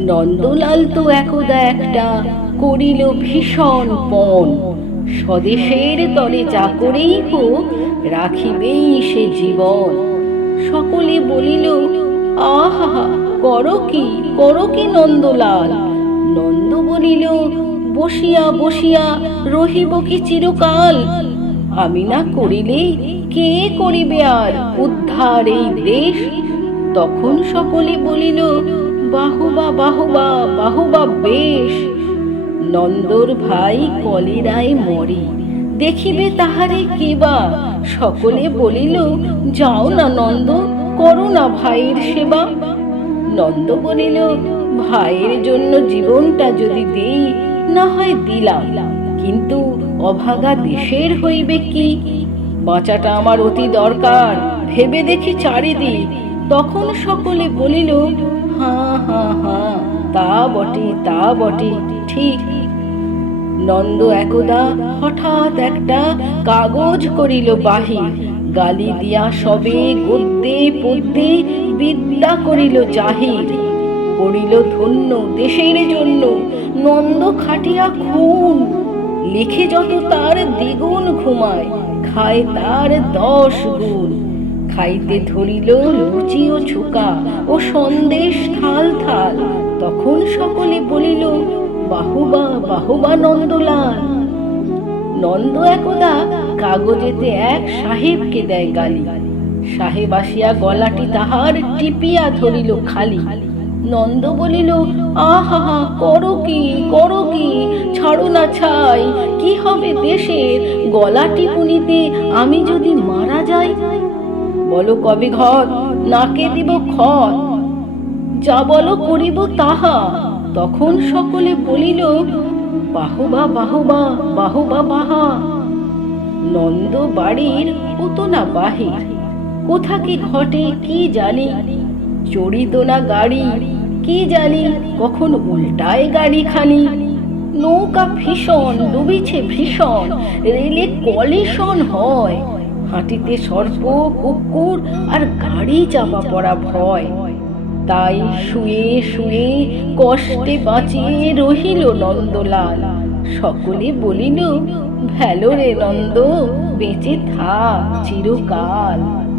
নন্দলাল তো একদা একটা করিল ভীষণ পণ। স্বদেশের তলে যা করেই হোক, রাখিবেই সে জীবন। সকলে বলিল, আহা করো কি করো কি নন্দলাল? নন্দ বলিল, বসিয়া বসিয়া রহিব কি চিরকাল? আমি না করিলে কে করিবে আর উদ্ধার এই দেশ? তখন সকলে বলিল বাহুবা বাহুবা বাহুবা বেশ। নন্দর ভাই কলেরায় মরে, দেখিবে তাহারে কেবা। সকলে বলিল, যাও না নন্দ, করো না ভাইয়ের সেবা। নন্দ বলিল, ভাইয়ের জন্য জীবনটা যদি দেই, না হয় দিলাম। কিন্তু অভাগা দেশের হইবে কি? বাঁচাটা আমার অতি দরকার। ভেবে দেখি চারিদিক। তখন সকলে বলিল, হা হা হা, তা বটে তা বটে, ঠিক। নন্দ একদা হঠাৎ একটা কাগজ করিল বাহির, গালি দিয়া সবে গদ্যে পদ্যে বিদ্যা করিল জাহির। করিল ধন্য দেশের জন্য, নন্দ খাটিয়া খুন। লিখে যত তার দ্বিগুণ ঘুমায়, খায় তার দশ গুণ। খাইতে ধরিল লুচি ও ছুকা ও সন্দেশ থাল থাল তখন সকলে বলিল, বাহুবা বাহুবা নন্দলাল, নন্দ একদা কাগজেতে এক সাহেবকে দেয় গালি। সাহেব আসিয়া গলাটি তাহার টিপিয়া ধরিল খালি। নন্দ বলিল, আহা, করো কি করো কি, ছাড়ো না ছাই, কি হবে দেশের? গলা টিপুনিতে আমি যদি মারা যাই বলো কবে ঘর? নাকে দিব খত যা বলো করিব তাহা। তখন সকলে বলিল, বাহুবা বাহুবা বাহুবা বাহা। নন্দ বাড়ির হতো না বাহির। কোথা কি ঘটে কি জানি। চড়িত না গাড়ি, কি জানি। কখন উল্টায় গাড়ি খানি নৌকা ভীষণ, ডুবিছে ভীষণ। রেলে কলিশন হয়। হাঁটিতে সর্প, কুকুর আর গাড়ি চাপা পড়া ভয়। তাই শুয়ে শুয়ে কষ্টে বাঁচিয়ে রহিল নন্দলাল। সকলে বলিল, ভ্যালো রে নন্দ, বেঁচে থাক চিরকাল।